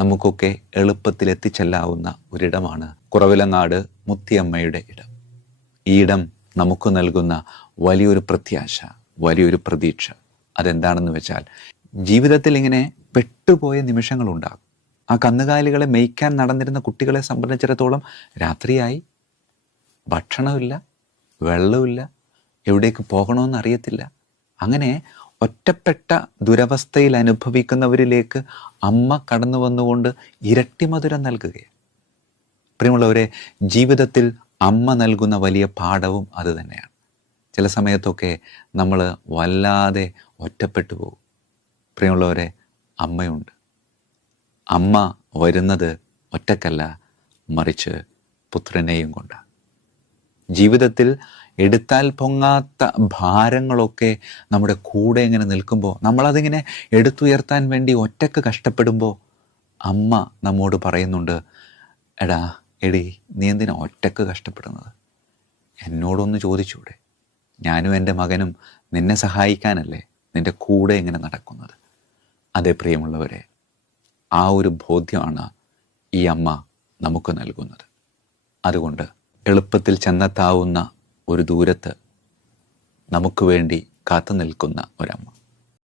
നമുക്കൊക്കെ എളുപ്പത്തിൽ എത്തിച്ചെല്ലാവുന്ന ഒരിടമാണ് കുറവിലങ്ങാട് മുത്തിയമ്മയുടെ ഇടം. ഈ ഇടം നമുക്ക് നൽകുന്ന വലിയൊരു പ്രത്യാശ വലിയൊരു പ്രതീക്ഷ. അതെന്താണെന്ന് വെച്ചാൽ ജീവിതത്തിൽ ഇങ്ങനെ പെട്ടുപോയ നിമിഷങ്ങളുണ്ടാകും. ആ കന്നുകാലികളെ മേയ്ക്കാൻ നടന്നിരുന്ന കുട്ടികളെ സംബന്ധിച്ചിടത്തോളം രാത്രിയായി. ഭക്ഷണമില്ല വെള്ളമില്ല എവിടേക്ക് പോകണമെന്ന് അറിയത്തില്ല. അങ്ങനെ ഒറ്റപ്പെട്ട ദുരവസ്ഥയിൽ അനുഭവിക്കുന്നവരിലേക്ക് അമ്മ കടന്നു വന്നുകൊണ്ട് ഇരട്ടി മധുരം നൽകുകയാണ്. പ്രിയമുള്ളവരെ ജീവിതത്തിൽ അമ്മ നൽകുന്ന വലിയ പാഠവും അത് തന്നെയാണ്. ചില സമയത്തൊക്കെ നമ്മൾ വല്ലാതെ ഒറ്റപ്പെട്ടു പോകും. പ്രിയമുള്ളവരെ അമ്മയുണ്ട്. അമ്മ വരുന്നത് ഒറ്റക്കല്ല മറിച്ച് പുത്രനെയും കൊണ്ടാണ്. ജീവിതത്തിൽ എടുത്താൽ പൊങ്ങാത്ത ഭാരങ്ങളൊക്കെ നമ്മുടെ കൂടെ ഇങ്ങനെ നിൽക്കുമ്പോൾ നമ്മളതിങ്ങനെ എടുത്തുയർത്താൻ വേണ്ടി ഒറ്റയ്ക്ക് കഷ്ടപ്പെടുമ്പോൾ അമ്മ നമ്മോട് പറയുന്നുണ്ട് എടാ എടി നീ എന്തിനാ ഒറ്റയ്ക്ക് കഷ്ടപ്പെടുന്നത്? എന്നോടൊന്ന് ചോദിച്ചൂടെ? ഞാനും എന്റെ മകനും നിന്നെ സഹായിക്കാനല്ലേ നിന്റെ കൂടെ ഇങ്ങനെ നടക്കുന്നത്? അതേ പ്രിയമുള്ളവരെ ആ ഒരു ബോധ്യമാണ് ഈ അമ്മ നമുക്ക് നൽകുന്നത്. അതുകൊണ്ട് എളുപ്പത്തിൽ ചെന്നെത്താവുന്ന ഒരു ദൂരത്ത് നമുക്ക് വേണ്ടി കാത്തു നിൽക്കുന്ന ഒരമ്മ.